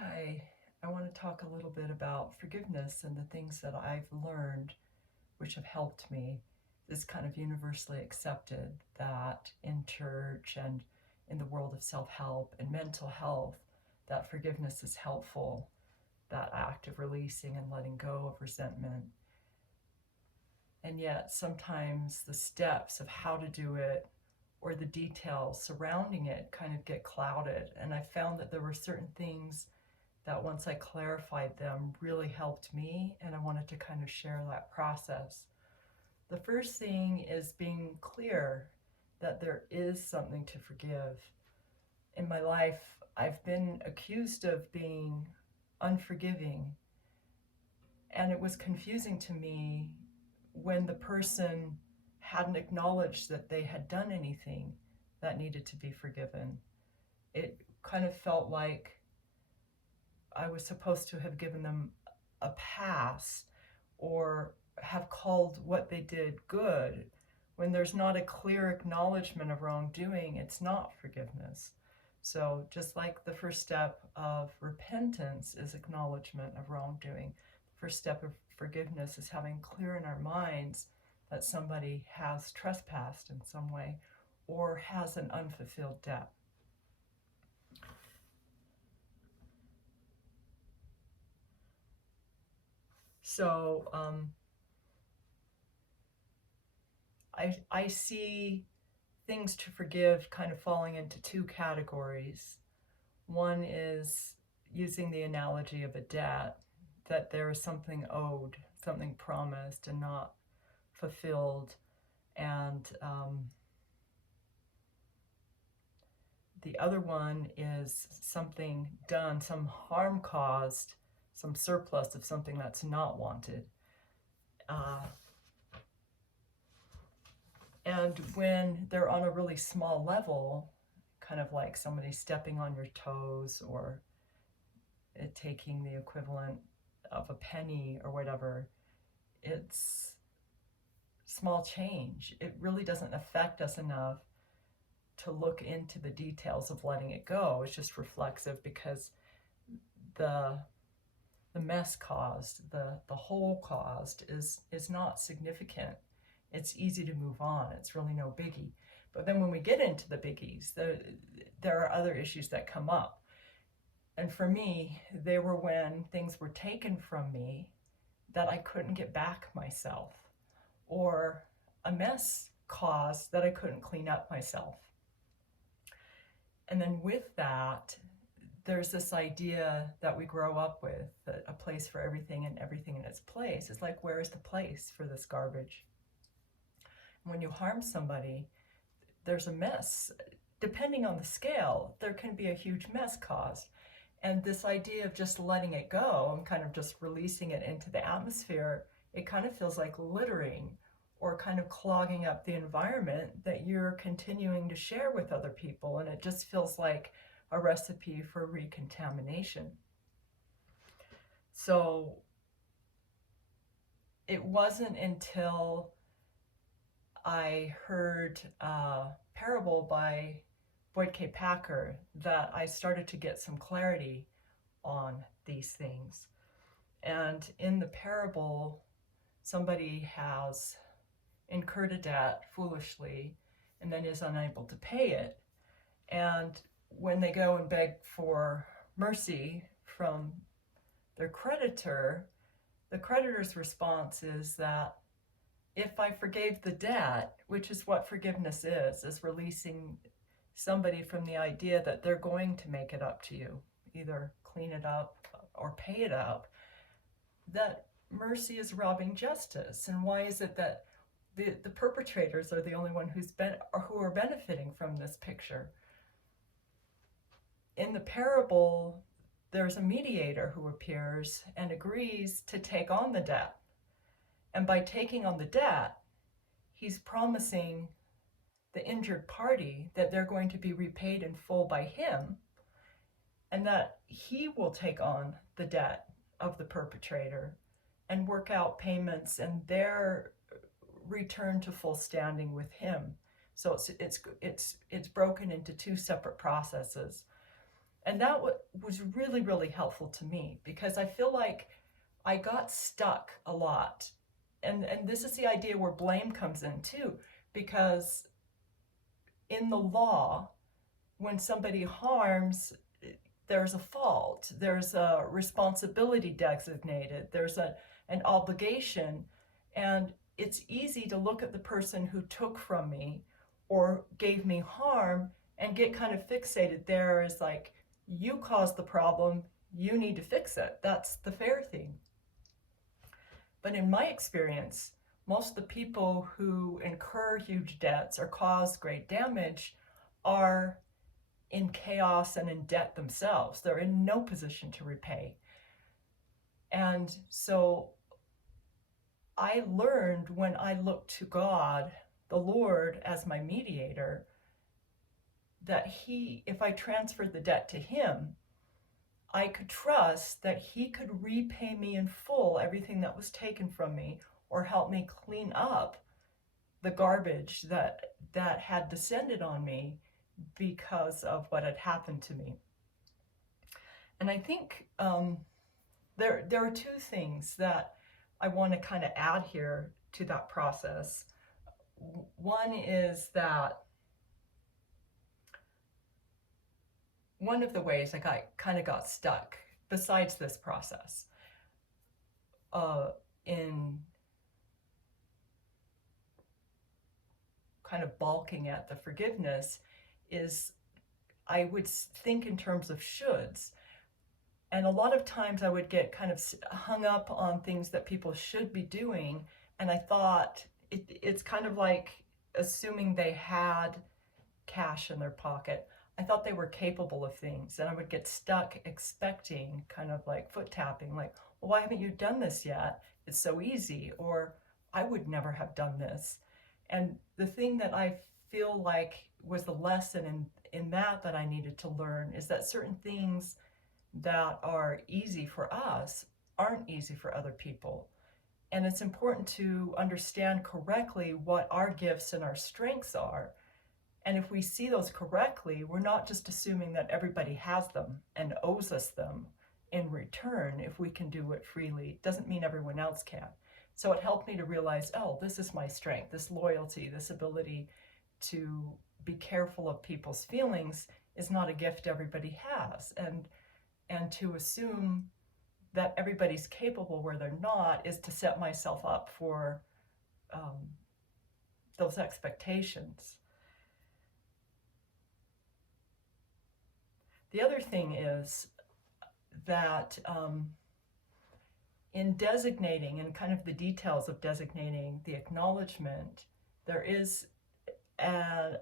Hi, I want to talk a little bit about forgiveness and the things that I've learned which have helped me. It's kind of universally accepted that in church and in the world of self-help and mental health, that forgiveness is helpful, that act of releasing and letting go of resentment. And yet sometimes the steps of how to do it or the details surrounding it kind of get clouded. And I found that there were certain things that once I clarified them really helped me, and I wanted to kind of share that process. The first thing is being clear that there is something to forgive. In my life, I've been accused of being unforgiving, and it was confusing to me when the person hadn't acknowledged that they had done anything that needed to be forgiven. It kind of felt like I was supposed to have given them a pass or have called what they did good. When there's not a clear acknowledgement of wrongdoing, it's not forgiveness. So just like the first step of repentance is acknowledgement of wrongdoing, the first step of forgiveness is having clear in our minds that somebody has trespassed in some way or has an unfulfilled debt. So I see things to forgive kind of falling into two categories. One is using the analogy of a debt, that there is something owed, something promised and not fulfilled. And the other one is something done, some harm caused, some surplus of something that's not wanted. And when they're on a really small level, kind of like somebody stepping on your toes or taking the equivalent of a penny or whatever, it's small change. It really doesn't affect us enough to look into the details of letting it go. It's just reflexive because the mess caused, the hole caused is not significant. It's easy to move on. It's really no biggie. But then when we get into the biggies, there are other issues that come up. And for me, they were when things were taken from me that I couldn't get back myself, or a mess caused that I couldn't clean up myself. And then with that, there's this idea that we grow up with, that a place for everything and everything in its place. It's like, where is the place for this garbage? When you harm somebody, there's a mess. Depending on the scale, there can be a huge mess caused. And this idea of just letting it go and kind of just releasing it into the atmosphere, it kind of feels like littering or kind of clogging up the environment that you're continuing to share with other people. And it just feels like a recipe for recontamination. So it wasn't until I heard a parable by Boyd K. Packer that I started to get some clarity on these things. And in the parable, somebody has incurred a debt foolishly and then is unable to pay it. And when they go and beg for mercy from their creditor, the creditor's response is that if I forgave the debt, which is what forgiveness is releasing somebody from the idea that they're going to make it up to you, either clean it up or pay it up, that mercy is robbing justice. And why is it that the perpetrators are the only one who are benefiting from this picture? In the parable, there's a mediator who appears and agrees to take on the debt. And by taking on the debt, he's promising the injured party that they're going to be repaid in full by him, and that he will take on the debt of the perpetrator and work out payments and their return to full standing with him. So it's broken into two separate processes. And that was really, really helpful to me, because I feel like I got stuck a lot. And this is the idea where blame comes in too, because in the law, when somebody harms, there's a fault, there's a responsibility designated, there's an obligation. And it's easy to look at the person who took from me or gave me harm and get kind of fixated there as like, you caused the problem, you need to fix it. That's the fair thing. But in my experience, most of the people who incur huge debts or cause great damage are in chaos and in debt themselves. They're in no position to repay. And so I learned, when I looked to God, the Lord, as my mediator, that if I transferred the debt to him, I could trust that he could repay me in full everything that was taken from me, or help me clean up the garbage that had descended on me because of what had happened to me. And I think there are two things that I want to kind of add here to that process. One is that one of the ways I kind of got stuck, besides this process, in kind of balking at the forgiveness, is I would think in terms of shoulds. And a lot of times I would get kind of hung up on things that people should be doing. And I thought it's kind of like assuming they had cash in their pocket. I thought they were capable of things, and I would get stuck expecting, kind of like foot tapping, like, well, why haven't you done this yet? It's so easy. Or I would never have done this. And the thing that I feel like was the lesson in that I needed to learn is that certain things that are easy for us aren't easy for other people. And it's important to understand correctly what our gifts and our strengths are. And if we see those correctly, we're not just assuming that everybody has them and owes us them in return. If we can do it freely, it doesn't mean everyone else can. So it helped me to realize, oh, this is my strength, this loyalty, this ability to be careful of people's feelings is not a gift everybody has. And to assume that everybody's capable where they're not is to set myself up for those expectations. The other thing is that in designating, and kind of the details of designating the acknowledgement, there is an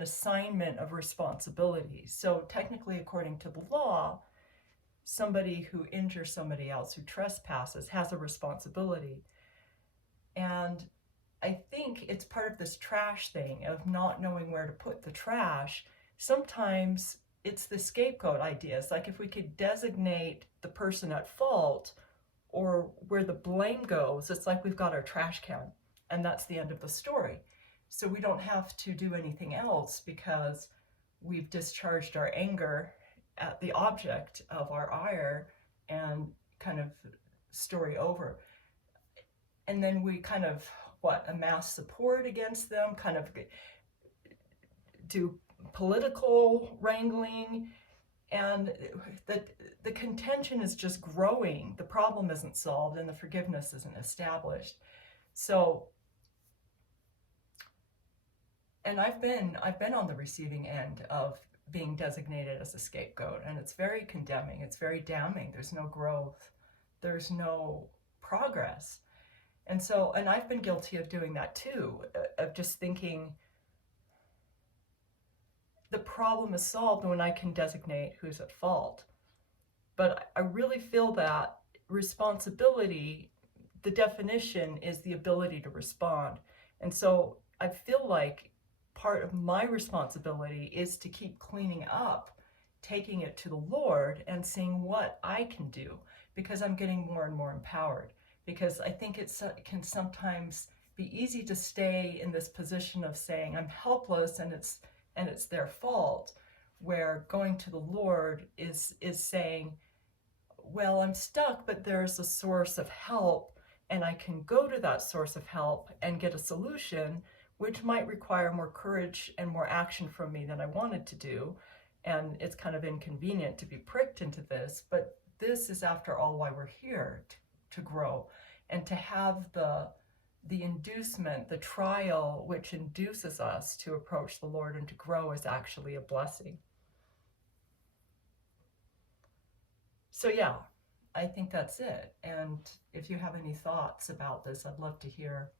assignment of responsibility. So technically, according to the law, somebody who injures somebody else, who trespasses, has a responsibility. And I think it's part of this trash thing of not knowing where to put the trash. Sometimes it's the scapegoat idea. It's like, if we could designate the person at fault or where the blame goes, it's like we've got our trash can, and that's the end of the story. So we don't have to do anything else because we've discharged our anger at the object of our ire, and kind of story over. And then we kind of amass support against them, kind of do political wrangling, and the contention is just growing. The problem isn't solved and the forgiveness isn't established. So, and I've been on the receiving end of being designated as a scapegoat, and it's very condemning, it's very damning. There's no growth, there's no progress. And I've been guilty of doing that too, of just thinking the problem is solved when I can designate who's at fault. But I really feel that responsibility, the definition is the ability to respond. And so I feel like part of my responsibility is to keep cleaning up, taking it to the Lord and seeing what I can do, because I'm getting more and more empowered. Because I think it can sometimes be easy to stay in this position of saying I'm helpless and it's their fault, where going to the Lord is saying, well, I'm stuck, but there's a source of help, and I can go to that source of help and get a solution, which might require more courage and more action from me than I wanted to do. And it's kind of inconvenient to be pricked into this, but this is, after all, why we're here, to grow and to have the inducement, the trial, which induces us to approach the Lord and to grow, is actually a blessing. So yeah, I think that's it. And if you have any thoughts about this, I'd love to hear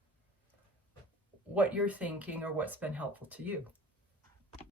what you're thinking or what's been helpful to you.